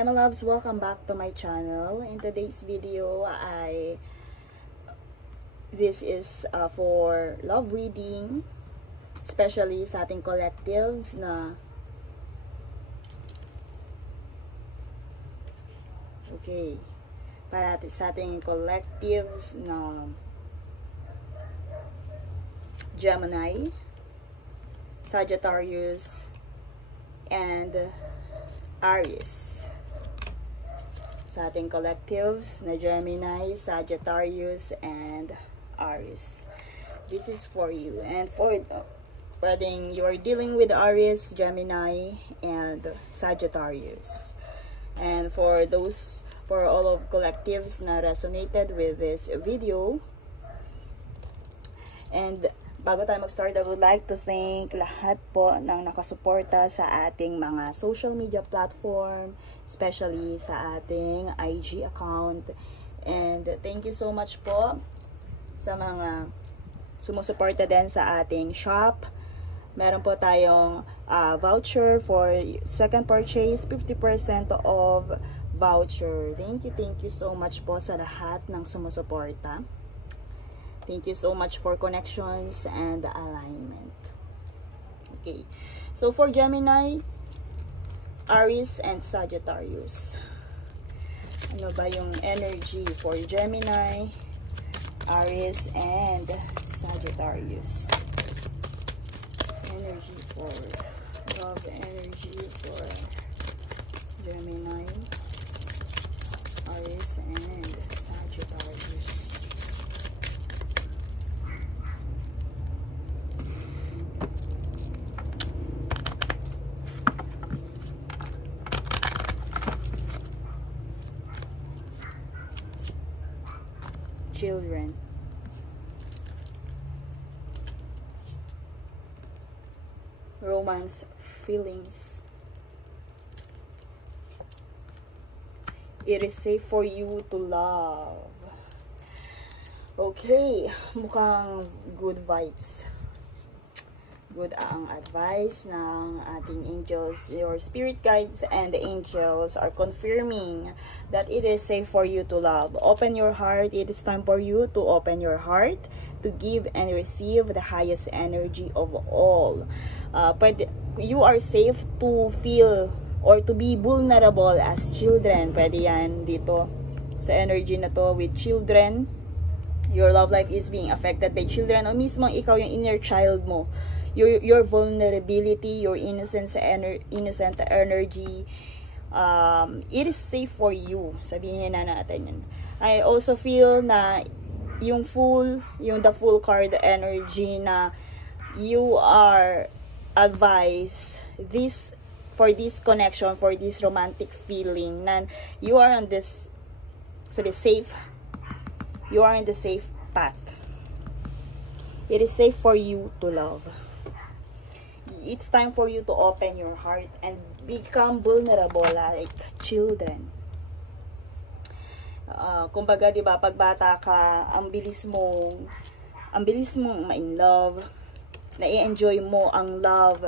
Hi my loves, welcome back to my channel. In today's video this is for love reading, especially sa ating collectives na para sa ating collectives na Gemini, Sagittarius, and Aries. Sa ating collectives na Gemini, Sagittarius, and Aries. This is for you. And for pwedeng you are dealing with Aries, Gemini, and Sagittarius. And for all of collectives na resonated with this video. And bago tayo mag-start, I would like to thank lahat po ng nakasuporta sa ating mga social media platform, especially sa ating IG account. And thank you so much po sa mga sumusuporta din sa ating shop. Meron po tayong voucher for second purchase, 50% of voucher. Thank you so much po sa lahat ng sumusuporta. Thank you so much for connections and alignment. Okay. So for Gemini, Aries, and Sagittarius. Ano ba yung energy for Gemini, Aries, and Sagittarius? Energy for love, energy for Gemini, Aries, and Sagittarius. Children. Romance, feelings. It is safe for you to love. Okay, mukhang good vibes. Good ang advice ng ating angels. Your spirit guides and the angels are confirming that it is safe for you to love. Open your heart. It is time for you to open your heart to give and receive the highest energy of all. You are safe to feel or to be vulnerable as children. Pwede yan dito sa energy na to with children. Your love life is being affected by children o mismo ikaw yung inner child mo. Your vulnerability, your innocent energy, it is safe for you. Sabihin na natin yun. I also feel na yung the full card energy na you are advised for this connection, for this romantic feeling, na you are on this safe, you are in the safe path. It is safe for you to love. It's time for you to open your heart and become vulnerable like children. Kumbaga, di ba, pag bata ka, ang bilis mong ma-in love, na-i-enjoy mo ang love.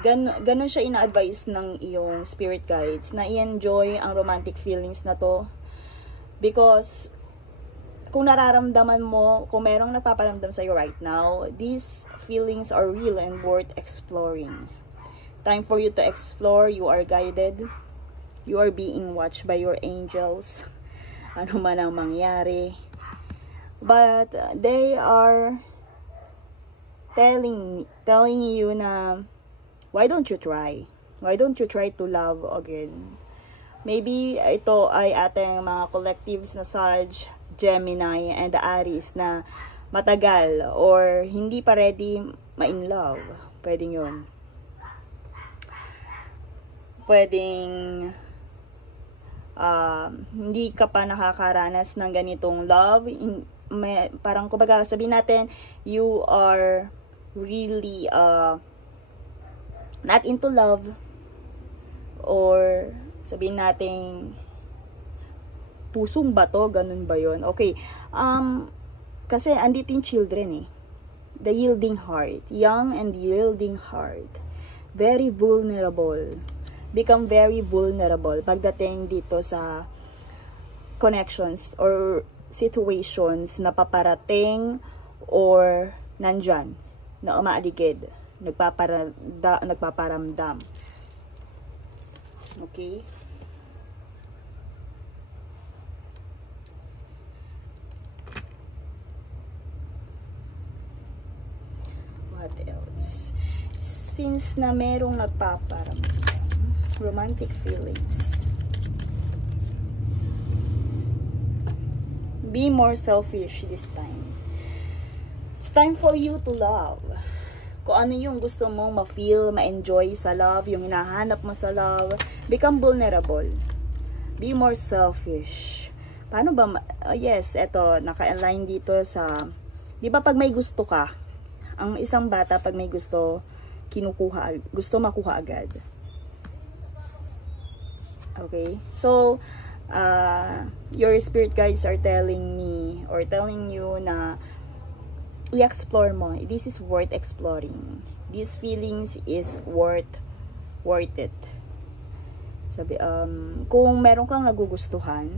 Ganon siya ina-advise ng iyong spirit guides, na i-enjoy ang romantic feelings na to. Because kung nararamdaman mo, kung merong nagpaparamdam sa'yo right now, these feelings are real and worth exploring. Time for you to explore. You are guided. You are being watched by your angels. Ano man ang mangyari. But they are telling you na, why don't you try? Why don't you try to love again? Maybe ito ay ating mga collectives na Sag, Gemini, and Aries na matagal or hindi pa ready ma-in love. Pwedeng yun. Pwedeng hindi ka pa nakakaranas ng ganitong love. Parang kumbaga sabihin natin, you are really not into love, or sabihin natin pusong bato, ganun ba yun? Okay, kasi andito yung children eh. The yielding heart, young and yielding heart. Very vulnerable. become very vulnerable pagdating dito sa connections or situations na paparating or nandyan na umaaligid, nagpaparamdam. Okay? What else? Since na merong nagpaparamdam, romantic feelings. Be more selfish this time. It's time for you to love. Kung ano yung gusto mong ma-feel, ma-enjoy sa love, yung hinahanap mo sa love, become vulnerable. Be more selfish. Paano ba? Yes, eto, naka-align dito sa, di ba pag may gusto ka, ang isang bata pag may gusto, gusto makuha agad. Okay? So, your spirit guides are telling me or telling you na i-explore mo. This is worth exploring. These feelings is worth it. Sabi, kung meron kang nagugustuhan,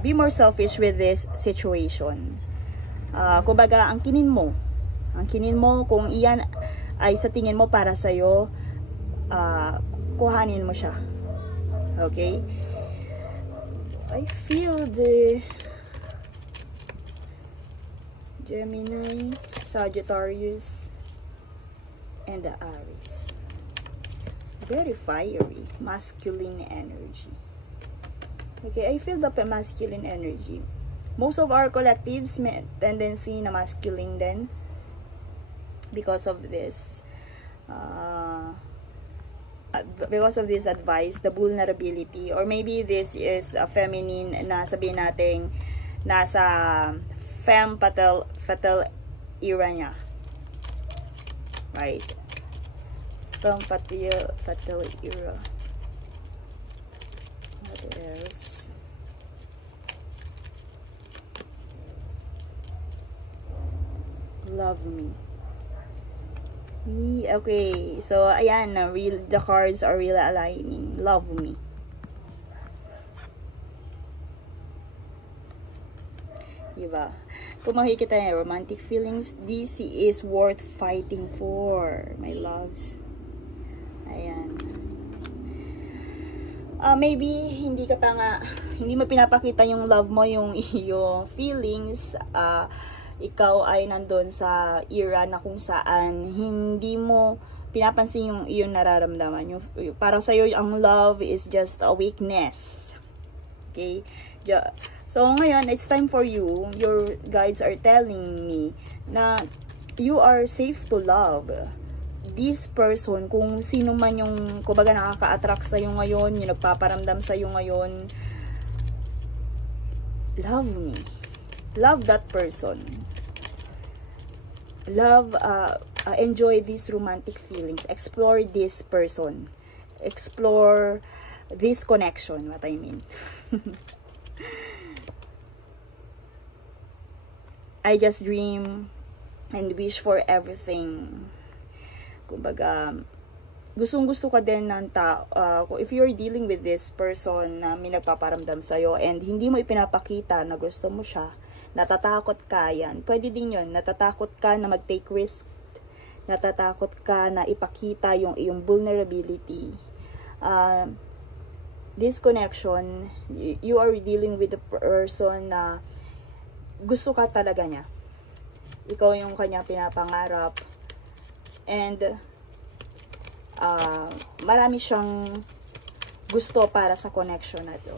be more selfish with this situation. Kumbaga, ang kinin mo kung iyan ay sa tingin mo para sa'yo, kuhanin mo siya. Okay? I feel the Gemini, Sagittarius, and the Aries. Very fiery, masculine energy. Okay, I feel the masculine energy. Most of our collectives may tendency na masculine din because of this. Because of this advice, the vulnerability, or maybe this is a feminine na sabihin natin nasa femme fatale era niya, right? Femme fatale era. What else? Love me. Okay, so ayan, the cards are really aligning. Love me. Diba? Kung makikita niyo, romantic feelings, this is worth fighting for, my loves. Ayan. Maybe hindi ka pa nga, hindi mo pinapakita yung love mo, yung feelings, ikaw ay nandun sa era na kung saan hindi mo pinapansin yung iyong nararamdaman. Parang sa'yo, ang love is just a weakness. Okay? So, ngayon, it's time for you. Your guides are telling me na you are safe to love this person. Kung sino man yung, kumbaga, nakaka-attract sa'yo ngayon, yung nagpaparamdam sa'yo ngayon, love me. Love that person. Love, enjoy these romantic feelings. Explore this person. Explore this connection, what I mean. I just dream and wish for everything. Kumbaga, gustong-gusto ka din ng tao. If you're dealing with this person na may nagpaparamdam sa'yo and hindi mo ipinapakita na gusto mo siya, natatakot ka, yan. Pwede din yun. Natatakot ka na mag-take risk. Natatakot ka na ipakita yung iyong vulnerability. This connection, you are dealing with a person na gusto ka talaga niya. Ikaw yung kanya pinapangarap. And marami siyang gusto para sa connection na to.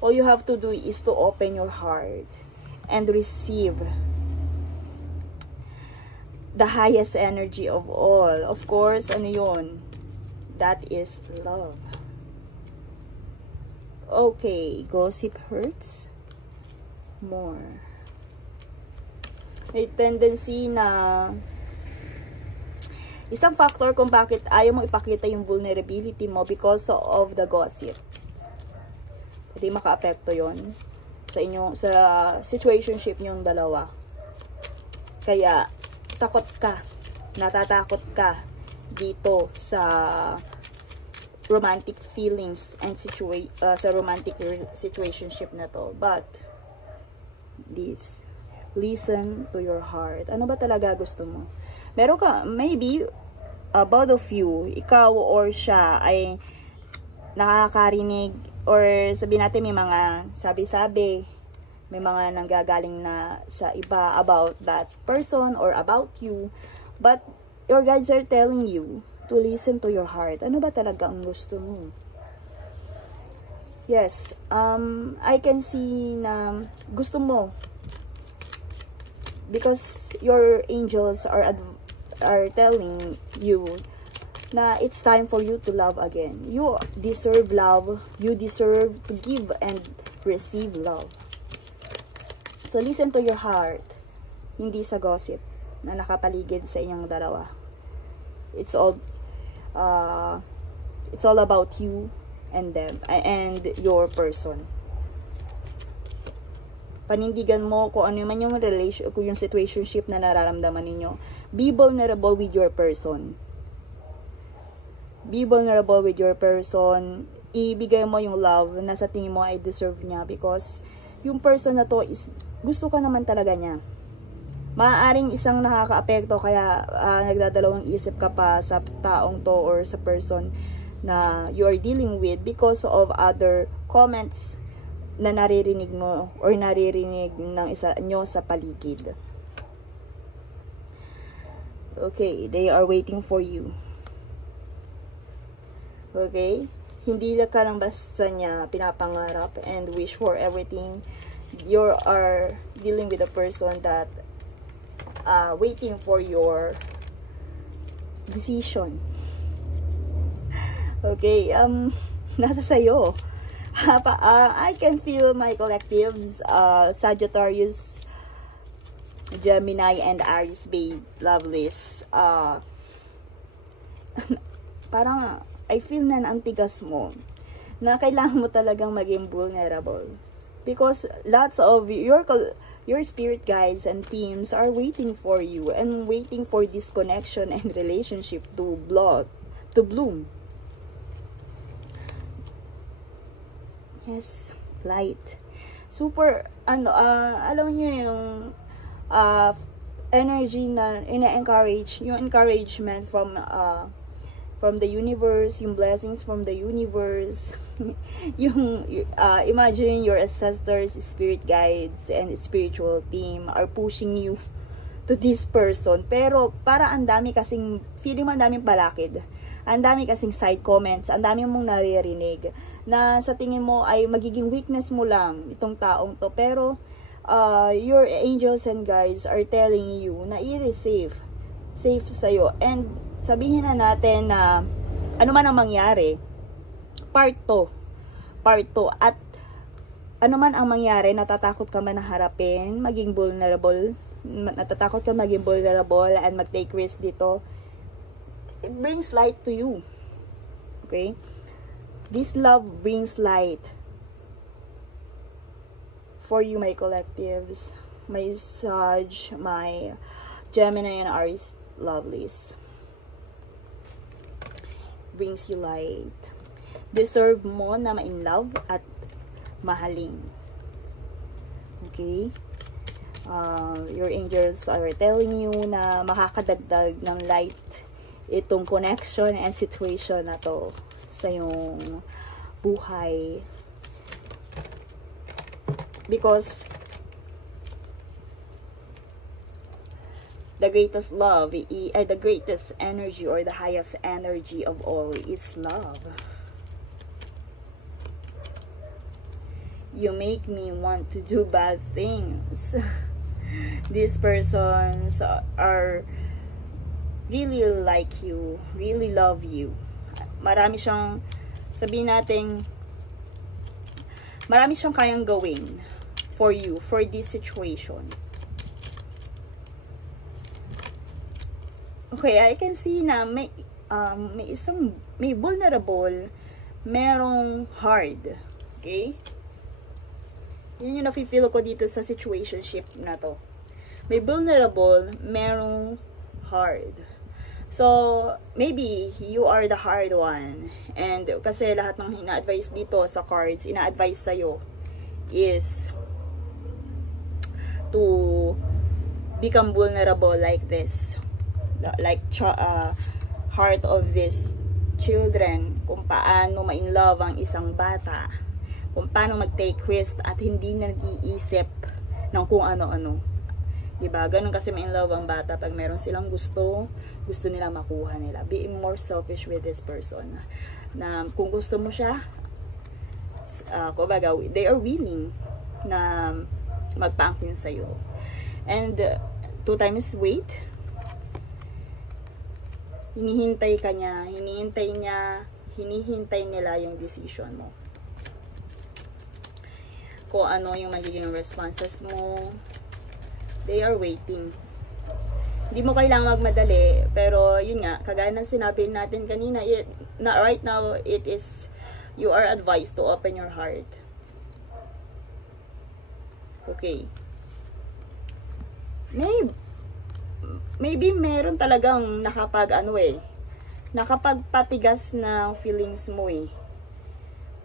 All you have to do is to open your heart and receive the highest energy of all. Of course, ano yun? That is love. Okay, gossip hurts more. May tendency na isang factor kung bakit ayaw mo ipakita yung vulnerability mo because of the gossip. Hindi maka-apekto yon sa inyo, sa situationship nyong dalawa. Kaya takot ka, natatakot ka dito sa romantic feelings and sa romantic situationship na to. But this, listen to your heart. Ano ba talaga gusto mo? Meron ka, maybe both of you, ikaw or siya, ay nakakarinig, or sabihin natin may mga sabi-sabi, may mga nanggagaling na sa iba about that person or about you, but your guides are telling you to listen to your heart. Ano ba talaga ang gusto mo? Yes, I can see na gusto mo, because your angels are telling you na it's time for you to love again. You deserve love. You deserve to give and receive love. So, listen to your heart. Hindi sa gossip na nakapaligid sa inyong dalawa. It's all about you and them and your person. Panindigan mo kung ano man yung kung yung situationship na nararamdaman ninyo. Be vulnerable with your person. Be vulnerable with your person. Ibigay mo yung love na sa tingin mo ay deserve niya, because yung person na to is gusto ka naman talaga niya. Maaaring isang nakakaapekto kaya nagdadalawang isip ka pa sa taong to or sa person na you are dealing with because of other comments na naririnig mo or naririnig ng isa nyo sa paligid. Okay, they are waiting for you. Okay? Hindi ka lang basta niya pinapangarap and wish for everything. You are dealing with a person that waiting for your decision. Okay, nasa sayo. I can feel my collectives, Sagittarius, Gemini, and Aries, babe, lovelies. Parang, I feel na ang tigas mo, na kailangan mo talagang maging vulnerable. Because lots of your spirit guides and teams are waiting for you and waiting for this connection and relationship to bloom. Yes, light. Super, alam niyo yung energy na ina-encourage, yung encouragement from the universe, yung blessings from the universe. Yung imagine your ancestors, spirit guides, and spiritual team are pushing you to this person. Pero para ang dami kasing, feeling mo ang daming palakid. Ang dami kasing side comments, ang dami mong naririnig na sa tingin mo ay magiging weakness mo lang itong taong to. Pero your angels and guides are telling you na it is safe sa'yo. And sabihin na natin na ano man ang mangyari, part 2. At ano man ang mangyari, natatakot ka man na harapin, maging vulnerable, natatakot ka maging vulnerable and mag-take risk dito, it brings light to you. Okay? This love brings light for you, my collectives, my Sag, my Gemini and Aries lovelies. Brings you light. Deserve mo na ma-in love at mahalin. Okay? Your angels are telling you na makakadagdag ng light itong connection and situation na to sa iyong buhay. Because the greatest love, the greatest energy or the highest energy of all is love. You make me want to do bad things. These persons are really like you, really love you. Marami siyang, sabihin natin, marami siyang kayang gawin for you, for this situation. Okay, I can see na may vulnerable, merong hard. Okay? Yun yung nafe-feel ko dito sa situationship na to. May vulnerable, merong hard. So, maybe you are the hard one. And kasi lahat ng ina-advise dito sa cards, ina-advise sa'yo is to become vulnerable like this. Like heart of this children, kung paano ma-in love ang isang bata, kung paano mag-take risk at hindi nag-iisip ng kung ano-ano. Diba? Ganun kasi ma-in love ang bata pag meron silang gusto nila makuha nila. Being more selfish with this person. Na kung gusto mo siya, kumbaga, they are willing na magpaangkin sa'yo. And 2 times wait, hinihintay ka niya, hinihintay nila yung decision mo. Kung ano yung magiging responses mo, they are waiting. Hindi mo kailangan magmadali, pero yun nga, kagaya ng sinabi natin kanina, right now, you are advised to open your heart. Okay. Maybe meron talagang nakapagpatigas na feelings mo eh.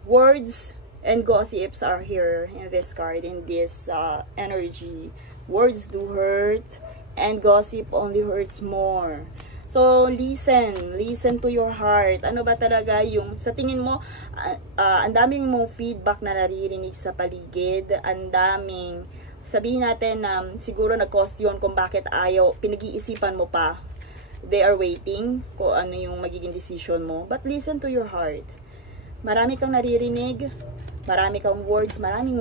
Words and gossips are here in this card, in this energy. Words do hurt, and gossip only hurts more. So, listen to your heart. Ano ba talaga yung, sa tingin mo, ang daming mong feedback na naririnig sa paligid, ang daming, sabihin natin na siguro nag-cost yun kung bakit ayaw, pinag-iisipan mo pa. They are waiting kung ano yung magiging decision mo. But listen to your heart. Marami kang naririnig, maraming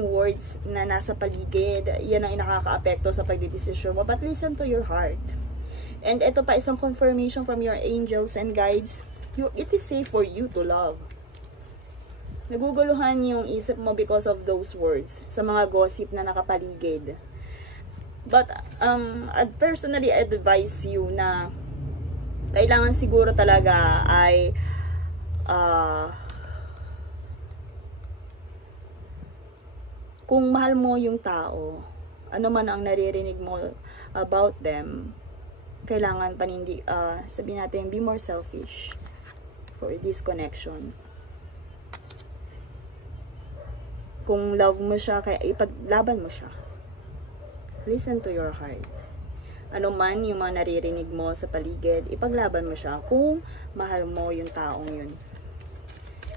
words na nasa paligid. Yan ang nakaka-apekto sa pagdidesisyon mo. But listen to your heart. And ito pa isang confirmation from your angels and guides. It is safe for you to love. Naguguluhan yung isip mo because of those words sa mga gossip na nakapaligid. But personally, I advise you na kailangan siguro talaga ay kung mahal mo yung tao, ano man ang naririnig mo about them, kailangan sabihin natin, be more selfish for this connection. Kung love mo siya, kaya ipaglaban mo siya. Listen to your heart. Ano man yung mga naririnig mo sa paligid, ipaglaban mo siya kung mahal mo yung taong yun.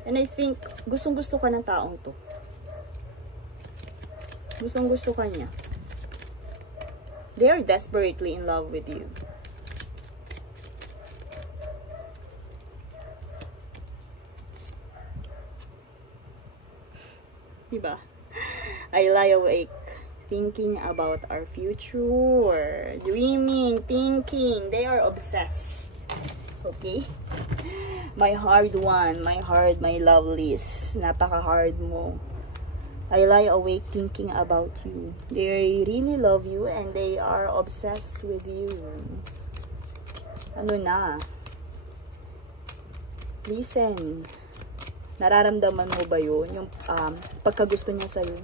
And I think, gustong-gusto ka ng taong to. Gustong-gusto ka niya. They are desperately in love with you. Diba? I lie awake thinking about our future, dreaming, thinking. They are obsessed. Okay? My hard one, my lovelies. Napaka-hard mo. I lie awake thinking about you. They really love you and they are obsessed with you. Ano na? Listen. Nararamdaman mo ba yun? Yung pagkagusto niya sa'yo?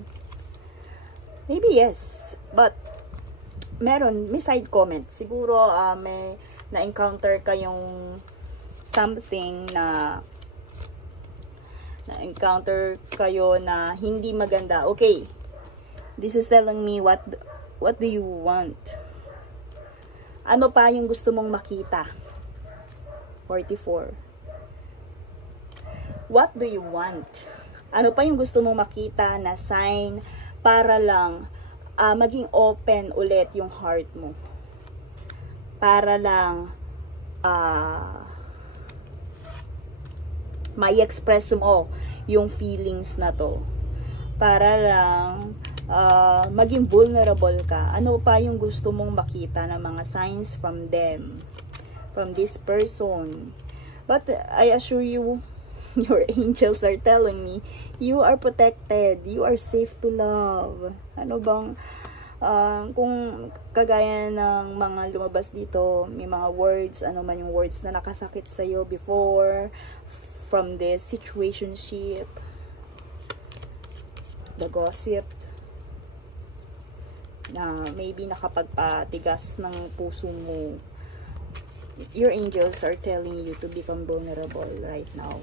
Maybe yes. But, may side comment. Siguro, may na-encounter kayong something na-encounter kayo na hindi maganda. Okay. This is telling me what do you want? Ano pa yung gusto mong makita? 44. What do you want? Ano pa yung gusto mong makita na sign para lang maging open ulit yung heart mo? Para lang mai-express mo yung feelings na to. Para lang maging vulnerable ka. Ano pa yung gusto mong makita na mga signs from them? From this person? But I assure you, your angels are telling me, you are protected, you are safe to love. Ano bang, kung kagaya ng mga lumabas dito, may mga words, ano man yung words na nakasakit sa'yo before, from this situationship, the gossip, na maybe nakapagpatigas ng puso mo, Your angels are telling you to become vulnerable right now.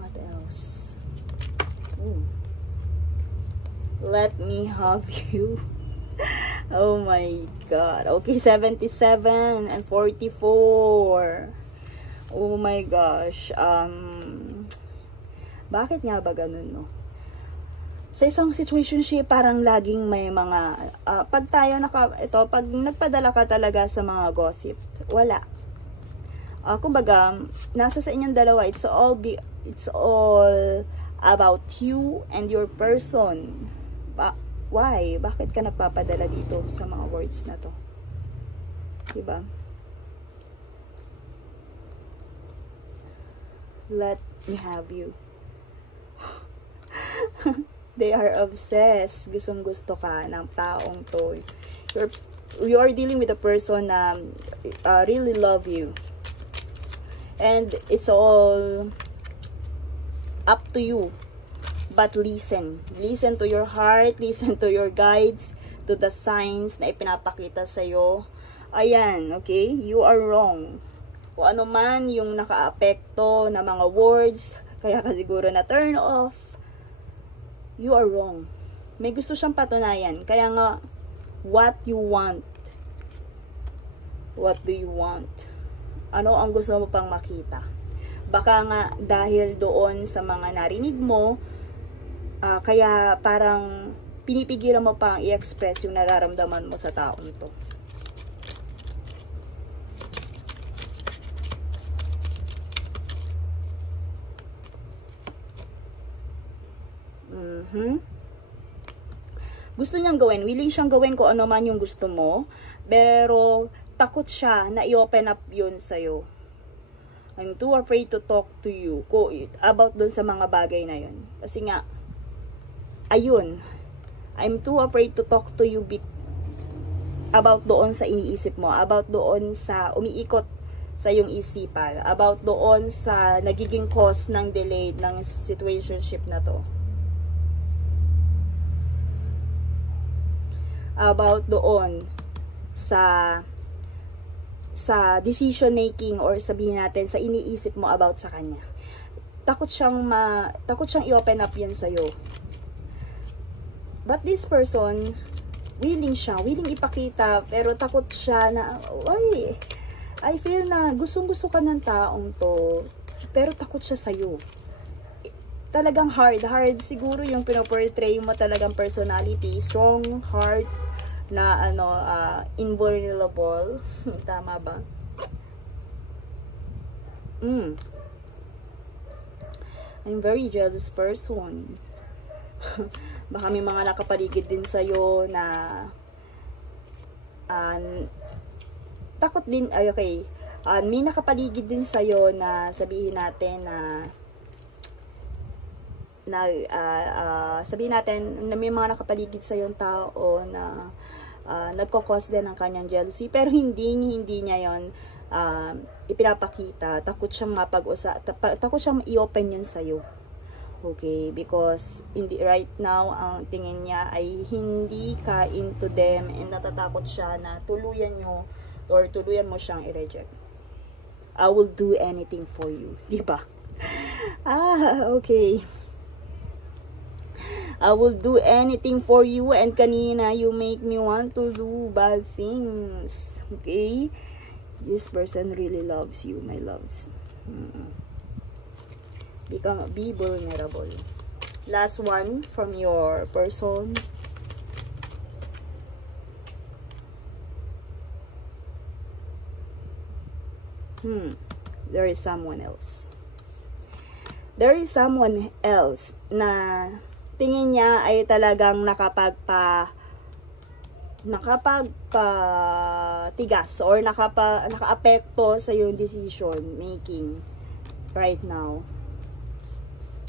What else? Ooh. Let me have you. Oh my God. Okay, 77 and 44. Oh my gosh. Bakit nga ba ganun, no? Sa isang situationship, parang laging may mga, pag nagpadala ka talaga sa mga gossip, wala. Kumbaga, nasa sa inyong dalawa, it's all about you and your person. Why? Bakit ka nagpapadala dito sa mga words na to? Diba? Let me have you. They are obsessed. Gustong-gusto ka ng taong to. You are dealing with a person na really love you. And it's all up to you. But listen. Listen to your heart. Listen to your guides. To the signs na ipinapakita sa'yo. Ayan, okay? You are wrong. Kung ano man yung naka-apekto na mga words, kaya ka siguro na turn off, you are wrong. May gusto siyang patunayan. Kaya nga, what you want? What do you want? Ano ang gusto mo pang makita? Baka nga dahil doon sa mga narinig mo, kaya parang pinipigilan mo pang i-express yung nararamdaman mo sa taong to. Gusto niyang gawin, willing siyang gawin kung ano man yung gusto mo, pero takot siya na i-open up yun sa'yo. I'm too afraid to talk to you about dun sa mga bagay na yun. Kasi nga, ayun, I'm too afraid to talk to you about doon sa iniisip mo, about doon sa umiikot sa yung isipan, about doon sa nagiging cause ng delay ng situationship na to. About doon sa decision making, or sabihin natin sa iniisip mo about sa kanya. Takot siyang i-open up yan sa'yo. But this person, willing ipakita, pero takot siya na, I feel na gustong-gusto ka ng taong to, pero takot siya sa'yo. Talagang hard siguro yung pinoportray mo, talagang personality, strong yung heart, na invulnerable. Tama ba? I'm very jealous person. Baka may mga nakapaligid din sa'yo na takot din, okay. May nakapaligid din sa'yo na sabihin natin sabihin natin na may mga nakapaligid sa yung tao na nagkakos din ng kanyang jealousy, pero hindi niya yon ipinapakita. Takot siyang takot siyang i-open yun sa'yo. Okay, because right now ang tingin niya ay hindi ka into them, and natatakot siya na tuluyan mo siyang i-reject. I will do anything for you, diba? Okay. I will do anything for you, and kanina you make me want to do bad things. Okay? This person really loves you, my loves. Be vulnerable. Last one from your person. There is someone else. There is someone else na tingin niya ay talagang nakapagpatigas or nakaapekto sa yung decision making right now.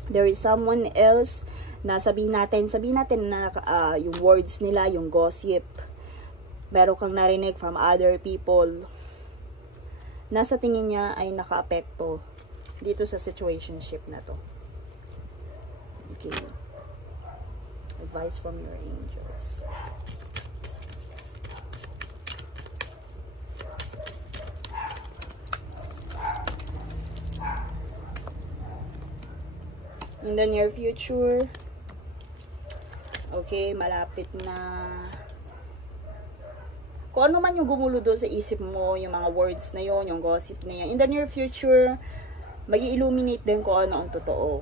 There is someone else na sabihin natin na yung words nila, yung gossip, meron kang narinig from other people, nasa tingin niya ay nakaapekto dito sa situationship na to. Okay. Advice from your angels. in the near future. Okay, malapit na. Kung ano man yung gumulo doon sa isip mo, yung mga words na yon, yung gossip na yan, in the near future, mag-illuminate din kung ano ang totoo.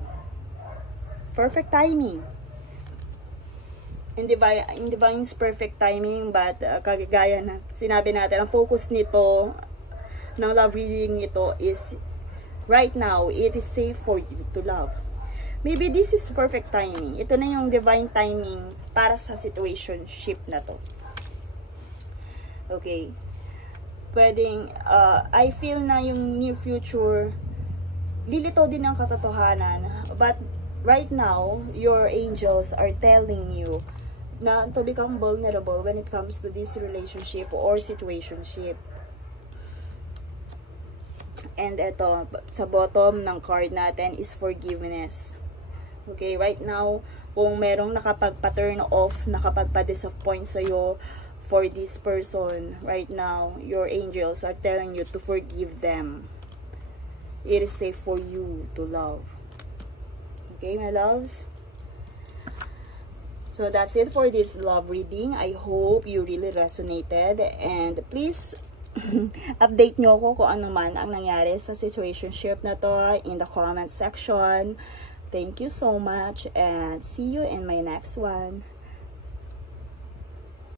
Perfect timing. In divine's perfect timing, but kagaya na sinabi natin, ang focus nito, ng love reading nito is, right now, it is safe for you to love. Maybe this is perfect timing. Ito na yung divine timing para sa situationship na to. Okay. Pwedeng, I feel na yung near future, lilito din ang katotohanan. But, right now, your angels are telling you na to become vulnerable when it comes to this relationship or situationship. And ito, sa bottom ng card natin is forgiveness. Okay, right now, kung merong nakapagpa-turn off, nakapagpa-disappoint sa'yo for this person, right now, your angels are telling you to forgive them. It is safe for you to love. Okay, my loves? So, that's it for this love reading. I hope you really resonated. And please, update nyo ako kung ano man ang nangyari sa situationship na to in the comment section. Thank you so much and see you in my next one.